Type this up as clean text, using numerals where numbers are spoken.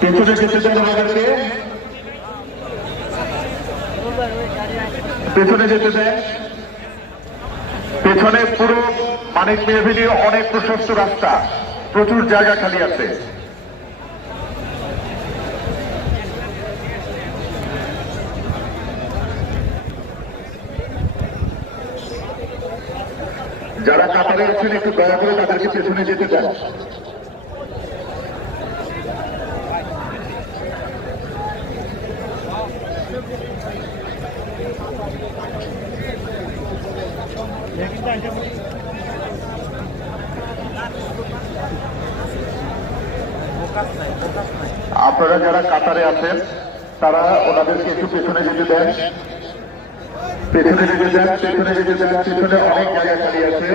পেছনে যেতে দেন আমাদেরকে, পেছনে যেতে দেন। পেছনে পুরো মানিক মিয়া এভিনিউ অনেক প্রশস্ত রাস্তা, প্রচুর জায়গা খালি আছে। যারা কাতারে আছেন একটু দয়া করে তাদেরকে পেছনে যেতে দেন। আপনারা যারা কাতারে আছেন তারা ওনাদেরকে একটু পেছনে যেতে দেন, পেছনে যেতে দেন, পেছনে যেতে দেন। পেছনে অনেক জায়গা খালি আছে।